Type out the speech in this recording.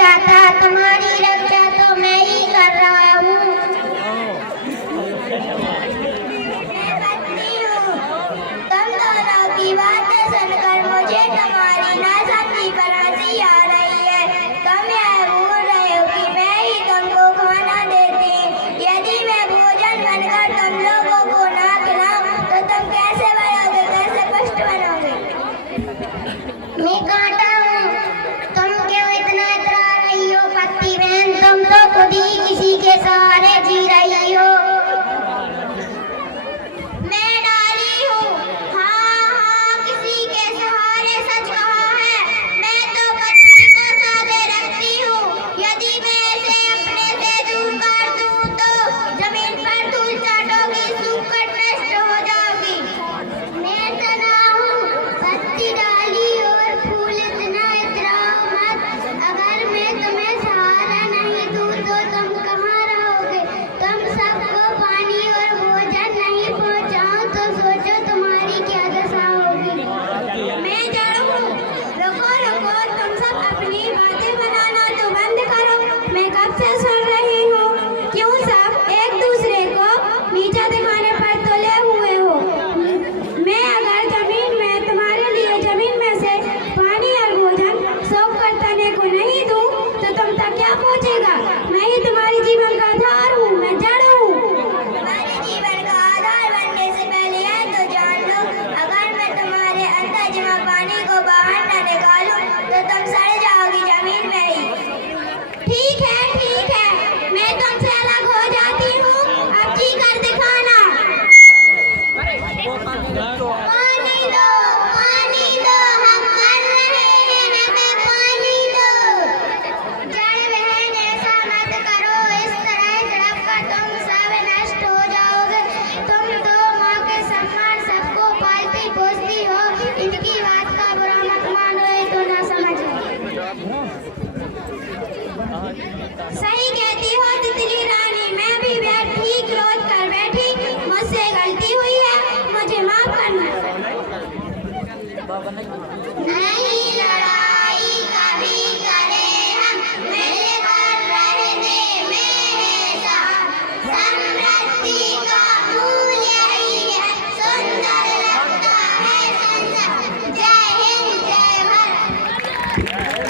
भेजा था, तुम्हारी रक्षा तो मैं ही कर रहा हूँ। मैं पत्नी हूँ, तुम दोनों की बातें सुनकर मुझे तुम्हारी नासमझी पर हंसी आ रही है। तुम यह भूल रहे हो कि मैं ही तुमको खाना देती हूँ। यदि मैं भोजन बनकर तुम लोगों को ना खिलाऊं तो तुम कैसे बनोगे, कैसे पुष्ट बनोगे? मैं कांटा हूँ, तुम क्यों इतना इतरा रही हो पत्ती बहन? तुम तो खुद ही किसी के सहारे जी रही हो। मैं डाली हूँ, हाँ, किसी के सहारे, सच कहा है। मैं तो पत्ती को सादे रखती हूँ। यदि मैं इसे अपने से दूर कर दूँ तो जमीन पर धूल चाटोगी, सूखकर नष्ट हो जाओगी। मैं तना हूँ, पत्ती डाली और फूल, इतना इतराओ मत। अगर मैं तुम्हें सहारा नहीं दूँ तो तुम कहाँ रहोगे? तुम सबको पानी और भोजन नहीं पहुँचाऊँ तो सोचो तुम्हारी क्या दशा होगी। मैं जड़ हूँ, रुको रुको, तुम सब अपनी बातें बनाना तो बंद करो। मैं कब से सुन रही हूँ, क्यों सब एक दूसरे को नीचा दिखाने पर तुले हुए हो? मैं अगर जमीन में तुम्हारे लिए जमीन में से पानी और भोजन सोख कर तने को नहीं दूँ तो तुम तक क्या पहुँचेगा? मैं ही तुम्हारी जीवन का आधार हूँ, मैं जड़ हूँ। तुम्हारे जीवन का आधार बनने से पहले यह तो जान लो, अगर मैं तुम्हारे अंदर जमा पानी को बाहर न निकालूं तो तुम सड़ जाओगी जमीन में ही। ठीक है, मैं तुमसे अलग हो जाती हूँ, अब जी कर दिखाना। पानी दो, हम मर रहे हैं, हमें पानी दो। जड़ बहन, ऐसा मत करो, इस तरह तड़प कर तुम सब नष्ट हो जाओगे। तुम तो माँ के समान सबको पालती पोसती हो, इनकी बात का बुरा मत मानो, ये तो ना समझो। सही